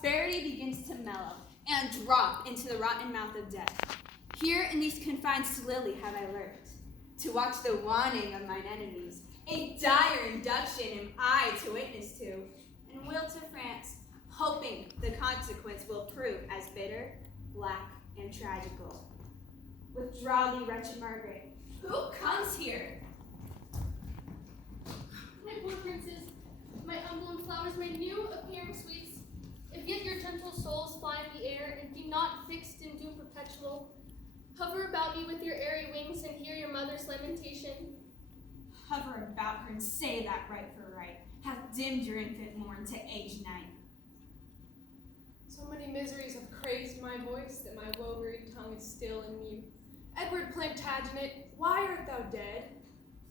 prosperity begins to mellow and drop into the rotten mouth of death. Here in these confines lily have I learned to watch the waning of mine enemies. A dire induction am I to witness to, and will to France, hoping the consequence will prove as bitter, black, and tragical. Withdraw thee, wretched Margaret. Who comes here? My poor princes, my unblown flowers, my new appearing sweets, if yet your gentle souls fly in the air and be not fixed in doom perpetual, hover about me with your airy wings and hear your mother's lamentation. Hover about her and say that right for right hath dimmed your infant morn to age 9. So many miseries have crazed my voice that my woe-wearied tongue is still in mute. Edward Plantagenet, why art thou dead?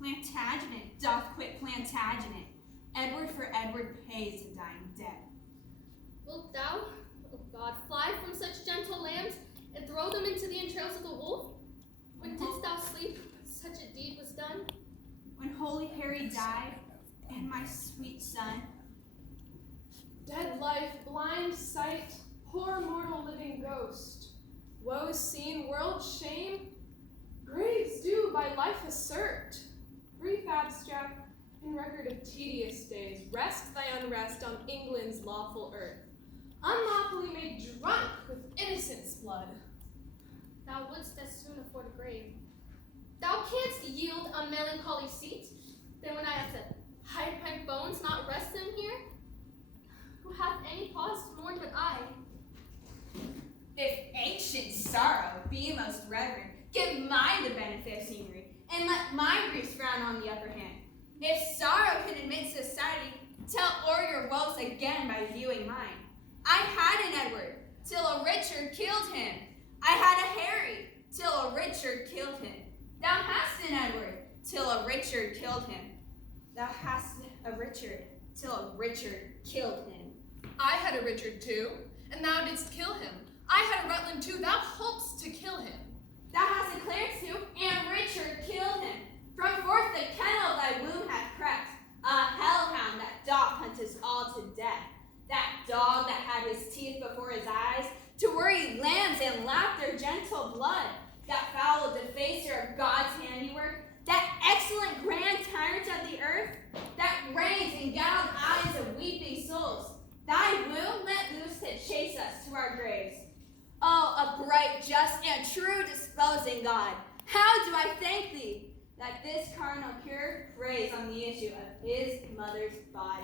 Plantagenet doth quit Plantagenet. Edward for Edward pays a dying debt. Wilt thou, O God, fly from such gentle lambs and throw them into the entrails of the wolf? When didst thou sleep, such a deed was done? When holy Harry died, and my sweet son. Dead life, blind sight, poor mortal living ghost. Woes seen, world shame, graves due by life assert. Brief abstract and record of tedious days, rest thy unrest on England's lawful earth, unlawfully made drunk with innocence' blood. Thou wouldst as soon afford a grave. Thou canst yield a melancholy seat, than when I have to hide my bones, not rest them here? Who hath any cause to mourn but I? If ancient sorrow be most reverend, give mine the benefit of scenery, and let my griefs frown on the upper hand. If sorrow can admit society, tell o'er your woes again by viewing mine. I had an Edward, till a Richard killed him. I had a Harry, till a Richard killed him. Thou hast an Edward, till a Richard killed him. Thou hast a Richard, till a Richard killed him. I had a Richard too, and thou didst kill him. I had a Rutland too, thou hopest to kill him. Thou hast a Clarence too, and Richard killed him. From forth the kennel thy womb hath crept, a hellhound that doth hunt us all to death. That dog that had his teeth before his eyes, to worry lambs and lap their gentle blood. That foul defacer of God's handiwork, that excellent grand tyrant of the earth, that reigns in gouged eyes of weeping souls. Thy womb let loose to chase us to our graves. Oh, a bright, just, and true disposing God, how do I thank thee that this cardinal cure preys on the issue of his mother's body,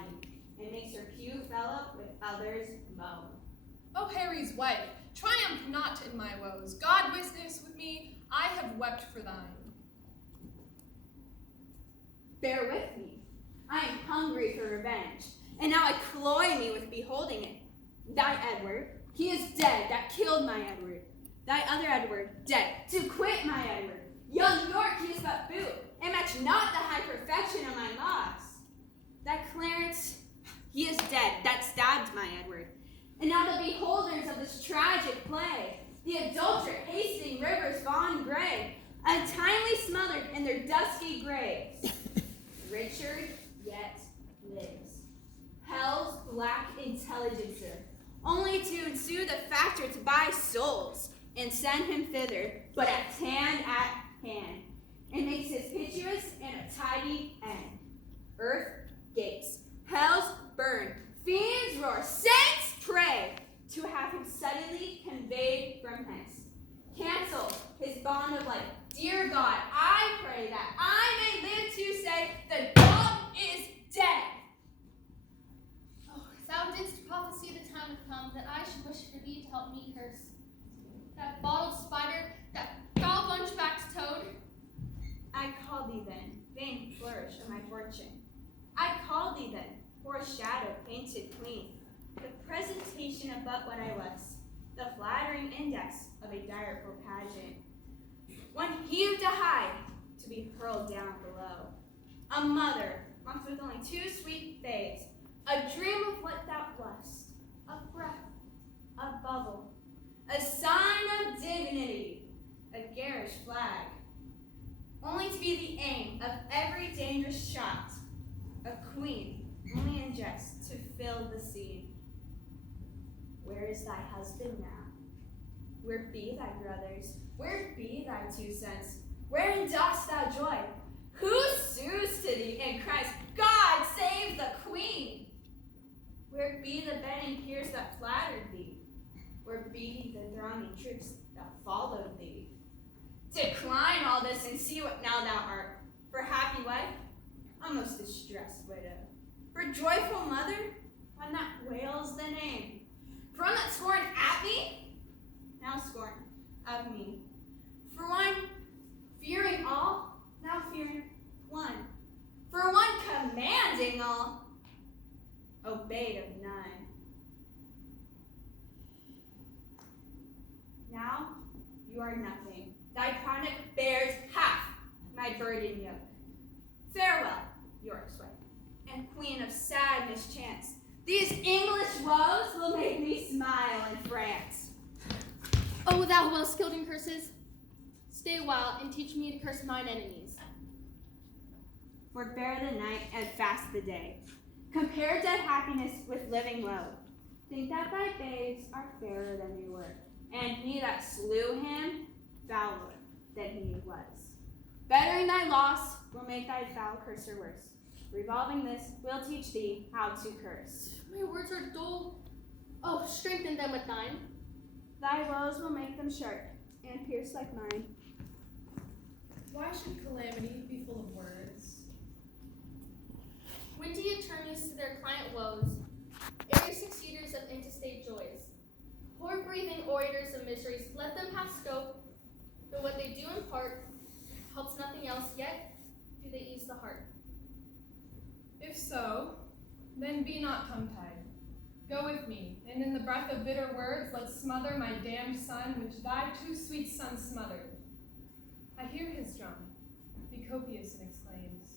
and makes her pew fellow with others' moan. O Harry's wife, triumph not in my woes. God witness with me, I have wept for thine. Bear with me. I am hungry for revenge, and now I cloy me with beholding it. Thy Edward, he is dead that killed my Edward. Thy other Edward, dead to quit my Edward. Young York, he is but boot, and match not the high perfection of my loss. Thy Clarence, he is dead that stabbed my Edward. And now the beholders of this tragic play, the adulterate hasting rivers Vaughan Gray, untimely smothered in their dusky graves. Richard yet lives. Hell's black intelligencer, only to ensue the factor to buy souls, and send him thither, but at hand, and makes his piteous and a tidy end. Earth gapes, hells burn, fiends roar, saints pray, to have him suddenly conveyed from hence. Cancel his bond of life. Dear God, I pray that I may live to say, the dog is dead. Oh, thou didst prophesy the time would come that I should wish for thee to help me curse. That bottled spider, that foul bunchbacked toad. I call thee then, vain flourish of my fortune. I call thee then, poor shadow painted queen, the presentation of but what I was, the flattering index of a direful pageant. One heaved to high, to be hurled down below. A mother, once with only 2 sweet babes, a dream of what thou wast, a breath, a bubble, a sign of dignity, a garish flag, only to be the aim of every dangerous shot, a queen, only in jest, to fill the scene. where is thy husband now? Where be thy brothers? Where be thy 2 sons? Wherein dost thou joy? Who sues to thee in Christ? God save the Queen! Where be the bending peers that flattered thee? Where be the thronging troops that followed thee? Decline all this and see what now thou art. For happy wife, a most distressed widow. For joyful mother, one that wails the name. For one that scorned at me, now scorn of me. For one fearing all, now fearing one. For one commanding all, obeyed of none. Now you are nothing. Thy chronic bears half my burden yoke. Farewell, York's wife, and queen of sad mischance. These English woes will make me smile in France. O thou well skilled in curses, stay a while and teach me to curse mine enemies. Forbear the night and fast the day. Compare dead happiness with living woe. Think that thy babes are fairer than they were, and he that slew him fouler than he was. Bettering thy loss will make thy foul curser worse. Revolving this will teach thee how to curse. My words are dull. Oh, strengthen them with thine. Thy woes will make them sharp and pierce like mine. Why should calamity be full of words? Windy attorneys to their client woes, airy succeeders of intestate joys, poor breathing orators of miseries, let them have scope, though what they do impart helps nothing else, yet do they ease the heart. If so, then be not tongue-tied. Go with me, and in the breath of bitter words, let's smother my damned son, which thy 2 sweet sons smothered. I hear his drum, be copious in exclaims.